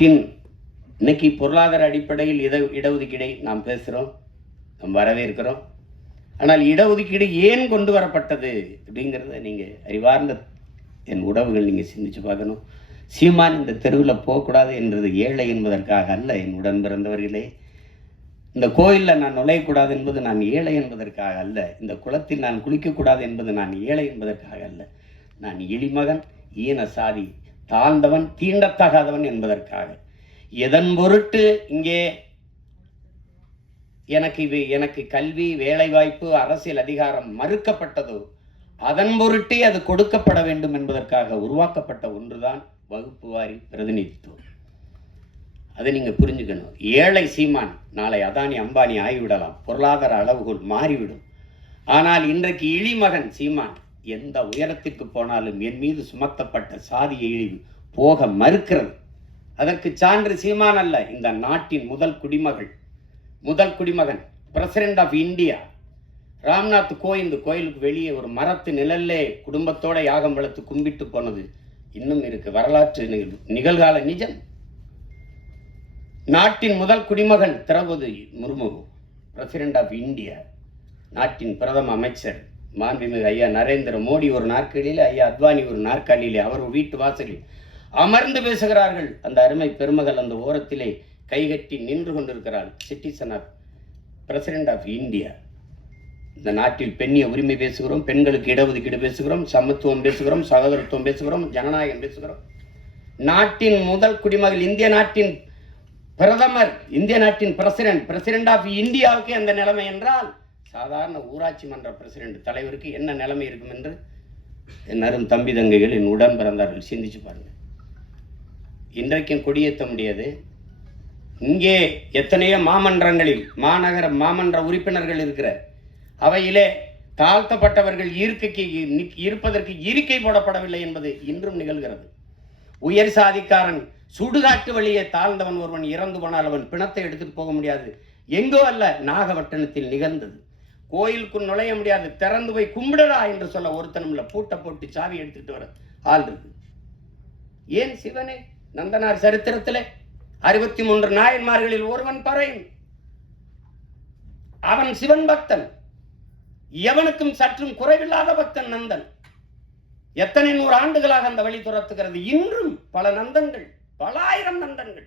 நாட்டின் இன்னைக்கு பொருளாதார அடிப்படையில் இட இடஒதுக்கீடை நாம் பேசுகிறோம் நாம் வரவேற்கிறோம். ஆனால் இடஒதுக்கீடு ஏன் கொண்டு வரப்பட்டது அப்படிங்கிறத நீங்கள் அறிவார்ந்த என் உறவுகள் நீங்கள் சிந்திச்சு பார்க்கணும். சீமான் இந்த தெருவில் போகக்கூடாது என்றது ஏழை என்பதற்காக அல்ல என் உடன் பிறந்தவர்களே. இந்த கோயிலில் நான் நுழையக்கூடாது என்பது நான் ஏழை என்பதற்காக அல்ல இந்த குளத்தில் நான் குளிக்கக்கூடாது என்பது நான் ஏழை என்பதற்காக அல்ல. நான் இழிமகன் ஈன சாதி தாழ்ந்தவன் தீண்டத்தகாதவன் என்பதற்காக. எதன் பொருட்டு இங்கே எனக்கு இது எனக்கு கல்வி வேலைவாய்ப்பு அரசியல் அதிகாரம் மறுக்கப்பட்டதோ அதன் பொருட்டே அது கொடுக்கப்பட வேண்டும் என்பதற்காக உருவாக்கப்பட்ட ஒன்றுதான் வகுப்பு வாரி பிரதிநிதித்துவம். அதை நீங்கள் புரிஞ்சுக்கணும். ஏழை சீமான் நாளை அதானி அம்பானி ஆகிவிடலாம். பொருளாதார அளவுகோல் மாறிவிடும். ஆனால் இன்றைக்கு இழிமகன் சீமான் எந்த உயரத்திற்கு போனாலும் என் மீது சுமத்தப்பட்ட சாதி இழிவு போக மறுக்கிறது. அதற்கு சான்று சீமான் அல்ல இந்த நாட்டின் முதல் குடிமகள் முதல் குடிமகன் president of India Ramnath Kovind கோயிலுக்கு வெளியே ஒரு மரத்து நிழல்லே குடும்பத்தோட யாகம் வளர்த்து கும்பிட்டு போனது இன்னும் இருக்கு. வரலாற்று நிகழ்கால நிஜம். நாட்டின் முதல் குடிமகன் Draupadi Murmu president of India நாட்டின் பிரதம அமைச்சர். மாண்புமிகு ஐயா நரேந்திர மோடி ஒரு நாற்காலியில் ஐயா அத்வானி ஒரு நாற்காலியிலே அவர் வீட்டு வாசலில் அமர்ந்து பேசுகிறார்கள். அந்த அருமை பெருமகள் அந்த ஓரத்திலே கைகட்டி நின்று கொண்டிருக்கிறாள். Citizen of president of India இந்த நாட்டில் பெண்ணிய உரிமை பேசுகிறோம் பெண்களுக்கு இடஒதுக்கீடு பேசுகிறோம் சமத்துவம் பேசுகிறோம் சகோதரத்துவம் பேசுகிறோம் ஜனநாயகம் பேசுகிறோம். நாட்டின் முதல் குடிமகள் இந்திய நாட்டின் பிரதமர் இந்திய நாட்டின் பிரசிடென்ட் பிரசிடென்ட் ஆஃப் இந்தியாவுக்கு அந்த நிலைமை என்றால் சாதாரண ஊராட்சி மன்ற பிரசிடென்ட் தலைவருக்கு என்ன நிலைமை இருக்கும் என்று என் தம்பி தங்கைகள் என் உடன் பிறந்தார்கள். சிந்திச்சு பாருங்கள் இன்றைக்கும் கொடியேற்ற முடியாது. இங்கே எத்தனையோ மாமன்றங்களில் மாநகர மாமன்ற உறுப்பினர்கள் இருக்கிற அவையிலே தாழ்த்தப்பட்டவர்கள் இருக்கைக்கு இருப்பதற்கு இருக்கை போடப்படவில்லை என்பது இன்றும் நிகழ்கிறது. உயர் சாதிக்காரன் சுடுகாட்டு வழியே தாழ்ந்தவன் ஒருவன் இறந்து போனால் அவன் பிணத்தை எடுத்துட்டு போக முடியாது. எங்கோ அல்ல நாகப்பட்டினத்தில் நிகழ்ந்தது. கோயிலுக்குள் நுழைய முடியாது திறந்து போய் கும்பிடடா என்று சொல்ல ஒருத்தனும் இல்லை பூட்டை போட்டு சாவி எடுத்துட்டு வர ஆள் இருக்கு. ஏன் சிவனே? நந்தனார் சரித்திரத்திலே அறுபத்தி மூன்று நாயன்மார்களில் ஒருவன் பறையும். அவன் சிவன் பக்தன். எவனுக்கும் சற்றும் குறைவில்லாத பக்தன் நந்தன். எத்தனை நூறு ஆண்டுகளாக அந்த வழி துரத்துகிறது. இன்றும் பல நந்தன்கள் பல ஆயிரம் நந்தன்கள்.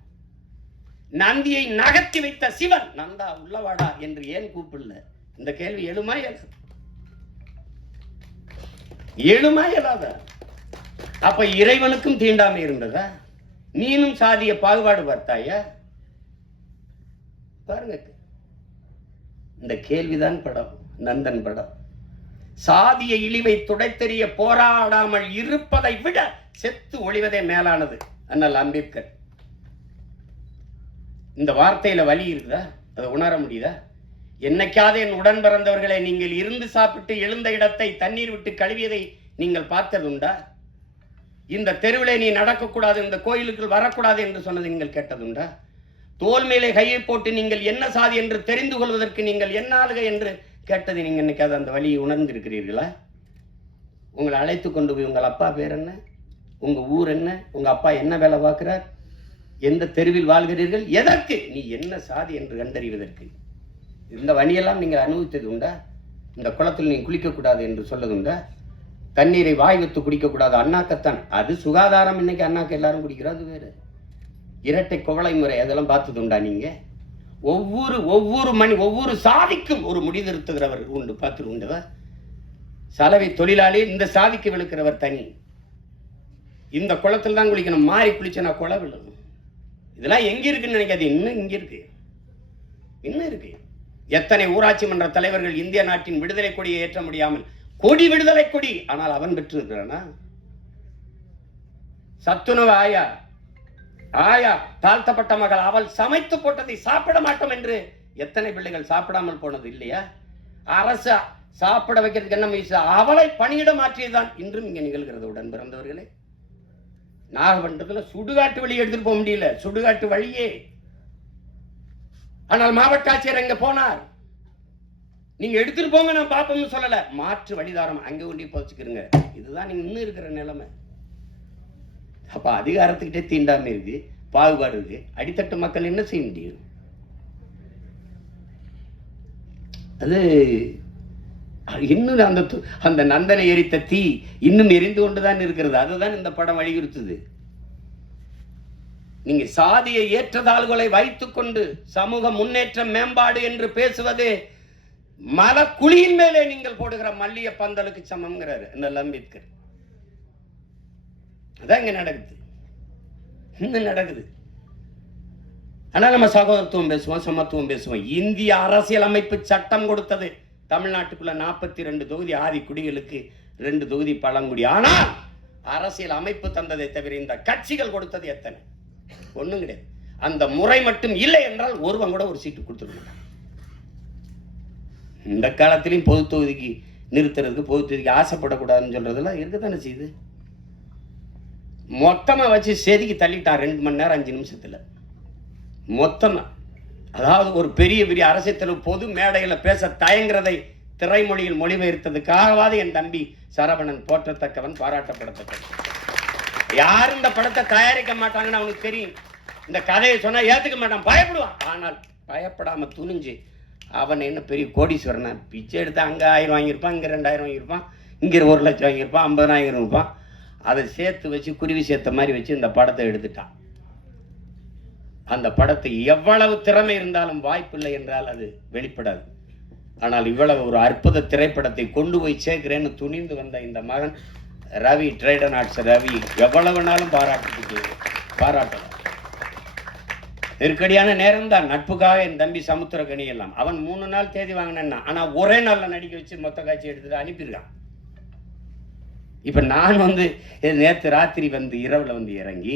நந்தியை நகர்த்தி வைத்த சிவன் நந்தா உள்ளவாடா என்று ஏன் கூப்பிடல? இந்த கேள்வி எழுமா இயலாது எழுமா இயலாத அப்ப இறைவனுக்கும் தீண்டாமை இருந்ததா? நீனும் சாதிய பாகுபாடு பார்த்தாயா? பாருங்க. இந்த கேள்விதான் படம் நந்தன் படம். சாதிய இழிவை துடைத்தெறிய போராடாமல் இருப்பதை விட செத்து ஒழிவதே மேலானது அண்ணல் அம்பேத்கர். இந்த வார்த்தையில வலி இருக்குதா? அதை உணர முடியுதா? என்னைக்காவது என் உடன் பிறந்தவர்களை நீங்கள் இருந்து சாப்பிட்டு எழுந்த இடத்தை தண்ணீர் விட்டு கழுவியதை நீங்கள் பார்த்ததுண்டா? இந்த தெருவிலே நீ நடக்கக்கூடாது இந்த கோயிலுக்குள் வரக்கூடாது என்று சொன்னது நீங்கள் கேட்டதுண்டா? தோல் மேலே கையை போட்டு நீங்கள் என்ன சாதி என்று தெரிந்து கொள்வதற்கு நீங்கள் என்ன ஆளுக என்று கேட்டது நீங்கள் இன்னைக்காவது அந்த வழியை உணர்ந்திருக்கிறீர்களா? உங்களை அழைத்து கொண்டு போய் உங்கள் அப்பா பேர் என்ன? உங்கள் ஊர் என்ன? உங்கள் அப்பா என்ன வேலை பார்க்குறார்? எந்த தெருவில் வாழ்கிறீர்கள்? எதற்கு? நீ என்ன சாதி என்று கண்டறிவதற்கு. இந்த வழியெல்லாம் நீங்கள் அனுபவித்தது உண்டா? இந்த குளத்தில் நீ குளிக்கக்கூடாது என்று சொல்லது உண்டா? தண்ணீரை வாய் வைத்து குடிக்கக்கூடாது. அண்ணாக்கத்தான். அது சுகாதாரம். இன்னைக்கு அண்ணாக்கு எல்லாரும் குடிக்கிறோம். அது வேறு. இரட்டை குவளை முறை. அதெல்லாம் பார்த்தது உண்டா நீங்கள் ஒவ்வொரு ஒவ்வொரு மணி ஒவ்வொரு சாதிக்கும் ஒரு முடிதிருத்துகிறவர் உண்டு. பார்த்துட்டு உண்டுவா? சலவை தொழிலாளி இந்த சாதிக்கு விழுக்கிறவர் தனி. இந்த குளத்தில் தான் குளிக்கணும். மாறி குளிச்சனா குளம் விழும் இதெல்லாம் எங்க இருக்குன்னு நினைக்காது இன்னும் இங்க இருக்கு. இன்னும் இருக்கு. எத்தனை ஊராட்சி மன்ற தலைவர்கள் இந்திய நாட்டின் விடுதலை கொடியை ஏற்ற முடியாமல் கொடி விடுதலை கொடி ஆனால் அவன் பெற்றிருக்கிறானா? சத்துணவு ஆயா? ஆயா தாழ்த்தப்பட்ட மகள் அவள் சமைத்து போட்டதை சாப்பிட மாட்டோம் என்று எத்தனை பிள்ளைகள் சாப்பிடாமல் போனது இல்லையா? அரசு சாப்பிட வைக்கிறதுக்கு என்ன முயற்சி? அவளை பணியிட மாற்றியதுதான் இன்றும் இங்கே நிகழ்கிறது. உடன் பிறந்தவர்களே நாகப்பட்டினத்துல சுடுகாட்டு வழி எடுத்துட்டு போக முடியல. சுடுகாட்டு வழியே. ஆனால் மாவட்ட ஆட்சியர் அங்க போனார். நீங்க எடுத்துட்டு போங்க நான் பார்ப்போம்னு சொல்லல. மாற்று வழிதாரம் அங்க ஒண்டி போச்சுக்கிறங்க இதுதான் நீங்க இன்னும் இருக்கிற நிலைமை. அப்ப அதிகாரத்துக்கிட்டே தீண்டாம இருக்கு பாகுபாடு இருக்கு. அடித்தட்டு மக்கள் என்ன செய்ய முடியும்? அது இன்னும் அந்த அந்த நந்தனை எரித்த தீ இன்னும் எரிந்து கொண்டுதான் இருக்கிறது. அதுதான் இந்த படம் வலியுறுத்துது. நீங்க சாதியை ஏற்றதாள்களை வைத்துக்கொண்டு சமூக முன்னேற்றம் மேம்பாடு என்று பேசுவது மத குழியின் மேலே நீங்கள் போடுகிற மல்லிய பந்தலுக்கு சமம்ங்கிறாரு இந்த அம்பேத்கர். அதான் இங்க நடக்குது. இன்னும் நடக்குது. ஆனா நம்ம சகோதரத்துவம் பேசுவோம் சமத்துவம் பேசுவோம். இந்திய அரசியல் அமைப்பு சட்டம் கொடுத்தது. தமிழ்நாட்டுக்குள்ள நாற்பத்தி ரெண்டு தொகுதி ஆதிக்குடிகளுக்கு ரெண்டு தொகுதி பழங்குடி. ஆனால் அரசியல் அமைப்பு தந்ததை தவிர இந்த கட்சிகள் கொடுத்தது எத்தனை? ஒண்ணும் கிடையாது. அந்த முறை மட்டும் இல்லை என்றால் ஒருவன் கூட ஒரு சீட்டு கொடுத்துருக்க இந்த காலத்திலையும் பொது தொகுதிக்கு நிறுத்துறதுக்கு பொது தொகுதிக்கு ஆசைப்படக்கூடாதுன்னு சொல்றதெல்லாம் இருக்குதானே செய்யுது? மொத்தமா வச்சு செதுக்கி தள்ளிட்டான் ரெண்டு மணி நேரம் அஞ்சு நிமிஷத்துல. மொத்தமா. அதாவது ஒரு பெரிய பெரிய அரசியல் தலைவர் பொது மேடையில் பேச தயங்குறதை திரைமொழியில் மொழிபெயர்த்ததுக்காகவாது என் தம்பி சரவணன் போற்றத்தக்கவன் பாராட்டப்படத்தக்கவன். யாரும் இந்த படத்தை தயாரிக்க மாட்டாங்கன்னு அவனுக்கு தெரியும். இந்த கதையை சொன்னால் ஏற்றுக்க மாட்டான் பயப்படுவான். ஆனால் பயப்படாமல் துணிஞ்சு அவன் என்ன பெரிய கோடீஸ்வரனா? பிச்சை எடுத்து அங்கே ஆயிரம் வாங்கியிருப்பான் இங்கே ரெண்டாயிரம் வாங்கியிருப்பான் இங்கே ஒரு லட்சம் வாங்கியிருப்பான் ஐம்பதாயிரம் இருப்பான் அதை சேர்த்து வச்சு குருவி சேர்த்த மாதிரி வச்சு இந்த படத்தை எடுத்துட்டான். அந்த படத்தை எவ்வளவு திறமை இருந்தாலும் வாய்ப்பில்லை என்றால் அது வெளிப்படாது. ஆனால் இவ்வளவு ஒரு அற்புத திரைப்படத்தை கொண்டு போய் சேர்க்கிறேன்னு துணிந்து வந்த இந்த மகன் ரவி ட்ரேடன் ஆர்ட்ஸ் ரவி எவ்வளவு நாளும் பாராட்டுக்கு பாராட்டலாம். நெருக்கடியான நேரம் தான் நட்புக்காக என் தம்பி சமுத்திரக்கணி எல்லாம். அவன் மூணு நாள் தேதி வாங்கினா ஆனால் ஒரே நாளில் நடிக்க வச்சு மொத்த காட்சி எடுத்துட்டு அனுப்பியிருக்கான். இப்போ நான் வந்து நேற்று ராத்திரி வந்து இரவுல வந்து இறங்கி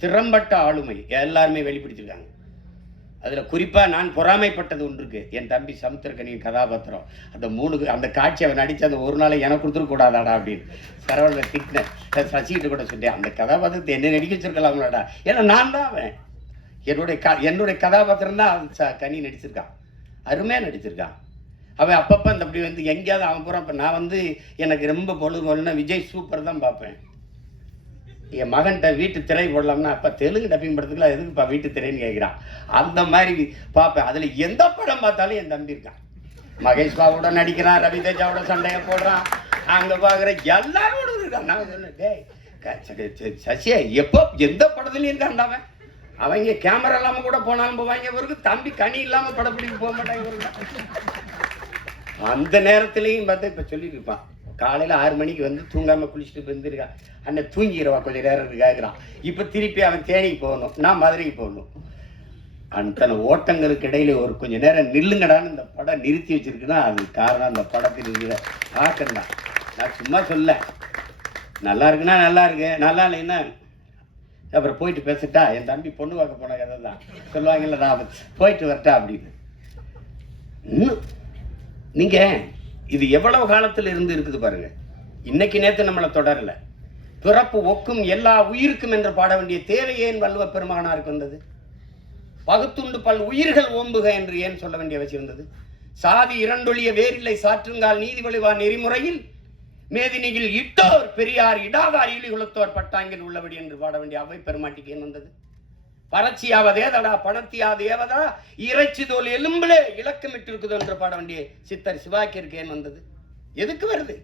திறம்பட்ட ஆளுமை எல்லாருமே வெளிப்படுத்திருக்காங்க அதில் குறிப்பாக நான் பொறாமைப்பட்டது ஒன்று இருக்கு என் தம்பி சமுத்திரக்கனியின் கதாபாத்திரம். அந்த மூணு அந்த காட்சி அவன் நடித்து அந்த ஒரு நாளை எனக்கு கொடுத்துருக்கூடாதாடா கூடாதாடா அப்படின்னு. சரவண திட்டினேன். சசிகிட்ட கூட சொன்னேன் அந்த கதாபாத்திரத்தை என்ன நடிக்க வச்சிருக்கலாம்லடா. ஏன்னா நான் தான் அவன். என்னுடைய க என்னுடைய கதாபாத்திரம் தான் அவன் ச- கனி நடிச்சிருக்கான் அருமையாக நடிச்சிருக்கான் அவன் அப்பப்போ இந்த அப்படி வந்து எங்கேயாவது அவன் போகிறான் இப்போ நான் வந்து எனக்கு ரொம்ப பொழுது விஜய் சூப்பர் தான் பார்ப்பேன். என் மகன்கிட்ட வீட்டு திரை போடலாம்னா அப்போ தெலுங்கு டப்பிங் படத்துக்குலாம் எதுக்குப்பா வீட்டு திரைன்னு கேட்குறான் அந்த மாதிரி பார்ப்பேன் அதில் எந்த படம் பார்த்தாலும் என் தம்பி இருக்கான். மகேஷ் பாபுட நடிக்கிறான் ரவி தேஜாவோட சண்டையை போடுறான். அங்கே பார்க்குற எல்லாரோட இருக்கான். நான் சொன்னேன் டேய் சசியா எப்போ எந்த படத்துலையும் இருக்கான் அவன்? அவங்க கேமரா இல்லாமல் கூட போனாலும் போவாங்க இவருக்கு. தம்பி கனி இல்லாமல் படப்பிடிக்கு போக மாட்டாங்க இவருக்கு. அந்த நேரத்துலையும் பார்த்தா இப்போ சொல்லிட்டு இருப்பான். காலையில் ஆறு மணிக்கு வந்து தூங்காமல் குளிச்சுட்டு வந்துருக்கான் அண்ணன் தூங்கிடுவா கொஞ்சம் நேரம் கேட்குறான் இப்போ திருப்பி அவன் தேனிக்கு போகணும். நான் மதுரைக்கு போகணும். அத்தனை ஓட்டங்களுக்கு இடையில ஒரு கொஞ்ச நேரம் நில்லுங்கடான்னு இந்த படம் நிறுத்தி வச்சிருக்குன்னா அது காரணம் அந்த படத்தில் இருக்கிற ஆக்கம் நான் சும்மா சொல்ல. நல்லா இருக்குன்னா நல்லா இருக்கு. நல்லா இல்லைன்னா அப்புறம் போயிட்டு பேசிட்டா என் தம்பி பொண்ணு பார்க்க போன கதை தான். சொல்லுவாங்கல்ல நான் போயிட்டு வரட்டா அப்படின்னு. நீங்கள் இது எவ்வளவு காலத்தில் இருந்து இருக்குது பாருங்க. இன்னைக்கு நேற்று நம்மளை தொடரல. பிறப்பு ஒக்கும் எல்லா உயிருக்கும் என்று பாட வேண்டிய தேவை ஏன் வள்ளுவ பெருமானாருக்கு வந்தது? பகுத்துண்டு பல் உயிர்கள் ஓம்புக என்று ஏன் சொல்ல வேண்டிய அவசியம் வந்தது? சாதி இரண்டொழிய வேரில்லை சாற்றுங்கால் நீதி வழிவா நெறிமுறையில் மேதினியில் இட்டோர் பெரியார் இடாதார் இழிகுலத்தோர் பட்டாங்கில் உள்ளபடி என்று பாட வேண்டிய அவை பெருமாட்டிக்கு ஏன் வந்தது? பறச்சியாவதேதடா பணத்தியாதேவதா இறைச்சி தோல் எலும்பிலே இலக்கமிட்டு இருக்குது என்று பாட வேண்டிய சித்தர் சிவாக்கியருக்கு வந்தது. எதுக்கு வருது?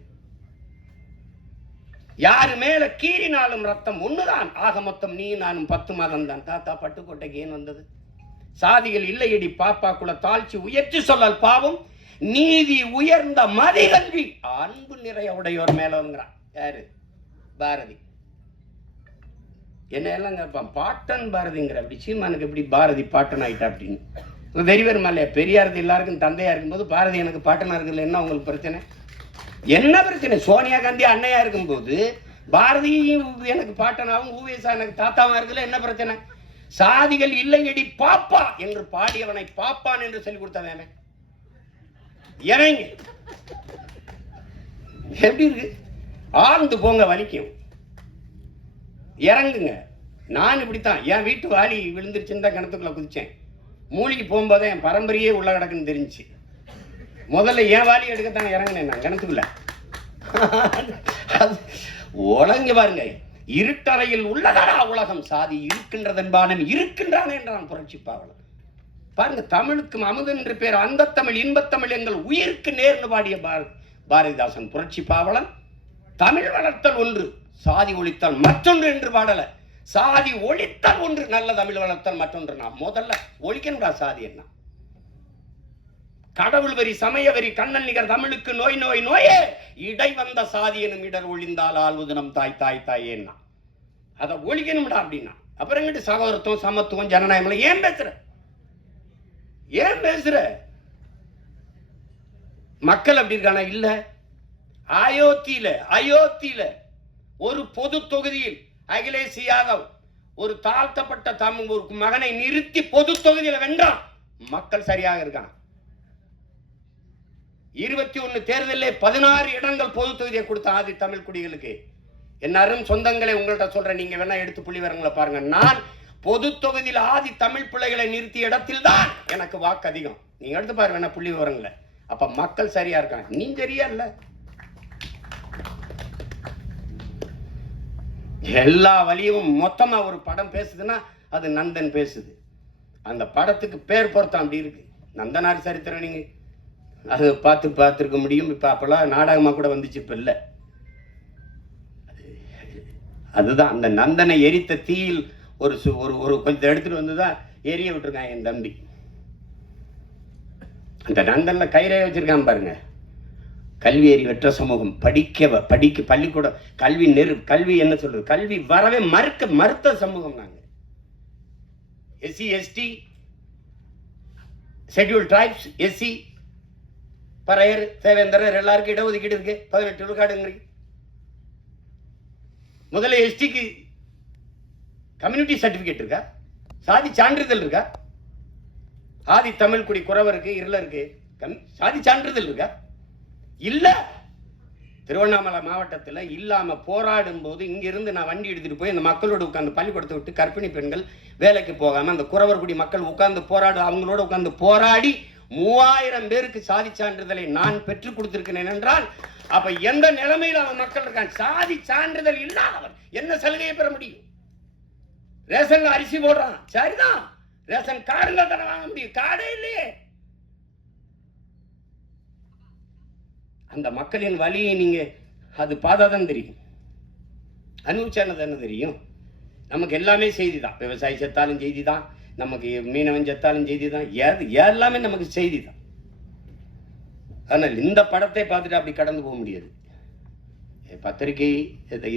யாரு மேல கீறினாலும் ரத்தம் ஒண்ணுதான். ஆக மொத்தம் நீ நானும் பத்து மாதம் தான் தாத்தா பட்டுக்கோட்டைக்கு ஏன் வந்தது? சாதிகள் இல்லையடி பாப்பா குல தாழ்ச்சி உயர்ச்சி சொல்லல் பாவம். நீதி உயர்ந்த மதிகல்வி. அன்பு நிறைய உடையோர் மேலங்கிறான். யாரு? பாரதி. என்ன எல்லாம் கேட்பான் பாட்டன் பாரதிங்கிற அப்படி சீமானுக்கு எப்படி பாரதி பாட்டன் ஆயிட்டா அப்படின்னு? வெறிவர் மலையா பெரியாரது எல்லாருக்கும் தந்தையா இருக்கும்போது பாரதி எனக்கு பாட்டனா இருக்குல்ல என்ன உங்களுக்கு பிரச்சனை? என்ன பிரச்சனை? சோனியா காந்தி அன்னையா இருக்கும்போது பாரதி எனக்கு பாட்டனாவும் ஊவேசா எனக்கு தாத்தாவும் இருக்குல்ல என்ன பிரச்சனை? சாதிகள் இல்லையடி பாப்பா என்று பாடியவனை பாப்பான் என்று சொல்லி கொடுத்தவன் இறங்க. எப்படி இருக்கு? ஆழ்ந்து போங்க வலிக்கும். இறங்குங்க. நான் இப்படித்தான். என் வீட்டு வாலி விழுந்துருச்சுன்னு தான் கிணத்துக்குள்ளே குதிச்சேன். மூலிகை போகும்போது என் பரம்பரையே உள்ள கிடக்குன்னு தெரிஞ்சுச்சு. முதல்ல என் வாலி எடுக்கத்தான் இறங்கினேன் நான் கிணத்துக்குள்ள. அது உலங்க பாருங்க. இருட்டறையில் உள்ளதடா உலகம். சாதி இருக்கின்றதென்பானன் இருக்கின்றான் என்றான் புரட்சி பாவலன். பாருங்க தமிழுக்கும் அமுது என்று பேர் அந்த தமிழ் இன்பத்தமிழ் எங்கள் உயிருக்கு நேர்ந்து பாடிய பாரதிதாசன் புரட்சி பாவலன். தமிழ் வளர்த்தல் ஒன்று. சாதி ஒழித்தால் மற்றொன்று என்று பாடலை. சாதி ஒழித்தால் ஒன்று நல்ல தமிழ் வளர்த்தால் மற்றொன்று நான் முதல்ல ஒழிக்கணும்டா சாதி என்ன? கடவுள் வரி சமய வரி கண்ணன் நிகர் தமிழுக்கு நோய் நோய் நோயே. இடை வந்த சாதி எனும் இடர் ஒழிந்தால் ஆள்வது நம் தாய் தாய் தாயேண்ணா அதை ஒழிக்கணும்டா அப்படின்னா. அப்புறம் எங்கிட்டு சகோதரத்துவம் சமத்துவம் ஜனநாயகம் ஏன் பேசுற? ஏன் பேசுற? மக்கள் அப்படி இருக்கானா? இல்ல. அயோத்தியில அயோத்தியில ஒரு பொது தொகுதியில் அகிலேஷ் யாதவ் ஒரு தாழ்த்தப்பட்ட தமிழ் ஒரு மகனை நிறுத்தி பொது தொகுதியில் வென்றான் மக்கள் சரியாக இருக்கான் இருபத்தி ஒன்னு தேர்தலில் பதினாறு இடங்கள் பொது தொகுதியை கொடுத்த ஆதி தமிழ் குடிகளுக்கு என் சொந்தங்களை உங்கள்கிட்ட சொல்றேன் நீங்க வேணா எடுத்து புள்ளி வரங்களை பாருங்க. நான் பொது தொகுதியில் ஆதி தமிழ் பிள்ளைகளை நிறுத்திய இடத்தில் தான் எனக்கு வாக்கு அதிகம். நீங்க எடுத்து பாருங்க என்ன புள்ளி விவரங்களை. அப்ப மக்கள் சரியா இருக்காங்க. நீ சரியா இல்லை. எல்லா வழியும் மொத்தமாக ஒரு படம் பேசுதுன்னா அது நந்தன் பேசுது. அந்த படத்துக்கு பேர் பொருத்தம் அப்படி இருக்கு. நந்தனார் சரித்திரம் நீங்கள் அது பார்த்து பார்த்துருக்க முடியும். இப்போ அப்போல்லாம் நாடகமாக கூட வந்துச்சு இப்போ இல்லை. அதுதான். அந்த நந்தனை எரித்த தீயில் ஒரு சு- ஒரு ஒரு கொஞ்சம் எடுத்துகிட்டு வந்து தான் எரிய விட்டுருக்கான் என் தம்பி. அந்த நந்தனில் கயிறே வச்சுருக்கான் பாருங்கள் கல்வியறி வெற்ற சமூகம். படிக்க படிக்க பள்ளிக்கூடம் கல்வி நெரு கல்வி என்ன சொல்றது? கல்வி வரவே மறுக்க மறுத்த சமூகம் நாங்கள் SC ST schedule tribes SC Paraiyar Devendrar எல்லாருக்கும் இடஒதுக்கீடு இருக்கு. பதினெட்டு விழுக்காடுங்கிறீங்க முதல்ல எஸ்டிக்கு கம்யூனிட்டி சர்டிபிகேட் இருக்கா? சாதி சான்றிதழ் இருக்கா? ஆதி தமிழ் குடி குறவருக்கு இருளருக்கு கண் சாதி சான்றிதழ் இருக்கா? இல்ல. திருவண்ணாமலை மாவட்டத்தில் இல்லாம போராடும் போது இங்கிருந்து நான் வண்டி எடுத்துட்டு போய் அந்த மக்களோடு உட்கார்ந்து பள்ளிக்கூடத்தை விட்டு கர்ப்பிணி பெண்கள் வேலைக்கு போகாம அந்த குறவர்குடி மக்கள் உட்கார்ந்து போராடு அவங்களோட உட்கார்ந்து போராடி மூவாயிரம் பேருக்கு சாதி சான்றிதழை நான் பெற்றுக் கொடுத்திருக்கிறேன் என்றால் அப்ப எந்த நிலைமையில் அவன் மக்கள் இருக்கான்? சாதி சான்றிதழ் இல்லாதவன். என்ன சலுகையை பெற முடியும்? ரேஷன்ல அரிசி போடுறான். சரிதான். ரேஷன் கார்டுல தானே வாங்க முடியும். கார்டே இல்லையே. அந்த மக்களின் வழியை நீங்கள் அது பார்த்தாதான் தெரியும். அனுபவிச்சானது என்ன தெரியும்? நமக்கு எல்லாமே செய்தி தான் விவசாயி செத்தாலும் செய்தி தான் நமக்கு மீனவன் செத்தாலும் செய்தி தான் ஏது எல்லாமே நமக்கு செய்தி தான் ஆனால் இந்த படத்தை பார்த்துட்டு அப்படி கடந்து போக முடியாது. பத்திரிகை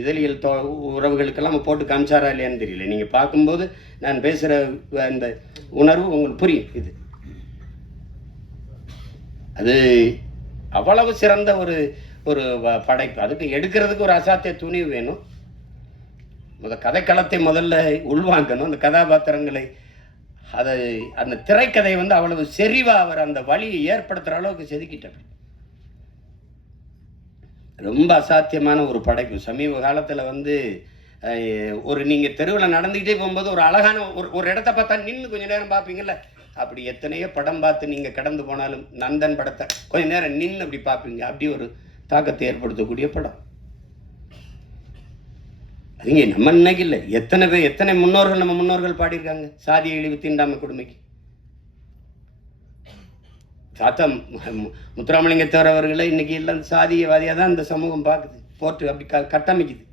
இதழியல் தோ உறவுகளுக்கெல்லாம் போட்டு காமிச்சாரா இல்லையான்னு தெரியல. நீங்கள் பார்க்கும்போது நான் பேசுகிற அந்த உணர்வு உங்களுக்கு புரியும் இது. அது அவ்வளவு சிறந்த ஒரு ஒரு படைப்பு. அதுக்கு எடுக்கிறதுக்கு ஒரு அசாத்திய துணிவு வேணும். முத கதைக்களத்தை முதல்ல உள்வாங்கணும். அந்த கதாபாத்திரங்களை அதை அந்த திரைக்கதை வந்து அவ்வளவு செறிவாக அவர் அந்த வழியை ஏற்படுத்துகிற அளவுக்கு செதுக்கிட்டார். ரொம்ப அசாத்தியமான ஒரு படைப்பு. சமீப காலத்தில் வந்து ஒரு நீங்கள் தெருவில் நடந்துக்கிட்டே போகும்போது ஒரு அழகான ஒரு ஒரு இடத்த பார்த்தா நின்று கொஞ்ச நேரம் பார்ப்பீங்கல்ல? அப்படி எத்தனையோ படம் பார்த்து நீங்க கடந்து போனாலும் நந்தன் படத்தை கொஞ்ச நேரம் நின்று அப்படி பார்ப்பீங்க. அப்படி ஒரு தாக்கத்தை ஏற்படுத்தக்கூடிய படம். அதுங்க நம்ம இன்னைக்கு இல்லை. எத்தனை பேர் எத்தனை முன்னோர்கள் நம்ம முன்னோர்கள் பாடியிருக்காங்க? சாதி இழிவு தீண்டாமை கொடுமைக்கு. தாத்தா முத்துராமலிங்க தேவர் இன்னைக்கு எல்லாம் சாதியவாதியாக தான் இந்த சமூகம் பார்க்குது. போட்டு அப்படி க கட்டமைக்குது.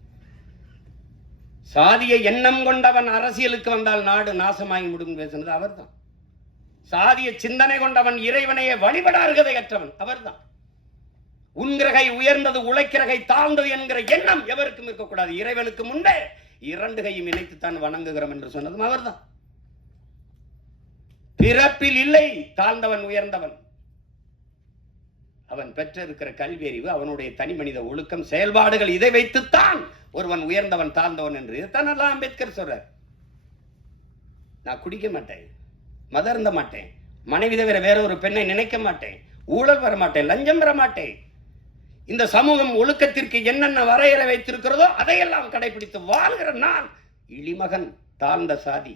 சாதிய எண்ணம் கொண்டவன் அரசியலுக்கு வந்தால் நாடு நாசமாகி முடியும் பேசுனது அவர்தான். சாதிய சிந்தனை கொண்டவன் இறைவனையே வழிபட அருகதையற்றவன் அவர்தான் உன்கிரகை உயர்ந்தது உழைக்கிறகை தாழ்ந்தது என்கிற எண்ணம் எவருக்கும் இருக்கக்கூடாது. இறைவனுக்கு முன்பே இரண்டு கையும் இணைத்துத்தான் வணங்குகிறோம் என்று சொன்னதும் அவர்தான். பிறப்பில் இல்லை தாழ்ந்தவன் உயர்ந்தவன். அவன் பெற்றிருக்கிற கல்வி அறிவு அவனுடைய தனி மனித ஒழுக்கம் செயல்பாடுகள் இதை வைத்துத்தான் ஒருவன் உயர்ந்தவன் தாழ்ந்தவன் என்று இதைத்தான் அம்பேத்கர் சொல்றார். நான் குடிக்க மாட்டேன். மதர்ந்த இருந்த மாட்டேன். மனைவி தவிர வேற ஒரு பெண்ணை நினைக்க மாட்டேன். ஊழல் வர மாட்டேன். லஞ்சம் பெற மாட்டேன். இந்த சமூகம் ஒழுக்கத்திற்கு என்னென்ன வரையறை வைத்திருக்கிறதோ அதையெல்லாம் கடைபிடித்து வாழ்கிற நான் இளிமகன் தாழ்ந்த சாதி.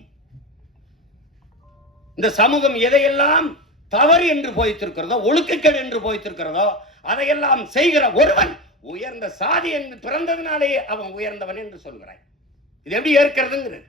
இந்த சமூகம் எதையெல்லாம் தவறு என்று போய்த்திருக்கிறதோ ஒழுக்கக்கேடு என்று போய்த்திருக்கிறதோ அதையெல்லாம் செய்கிற ஒருவன் உயர்ந்த சாதி என்று பிறந்ததினாலேயே அவன் உயர்ந்தவன் என்று சொல்கிறாய். இது எப்படி ஏற்கிறதுங்கிறது?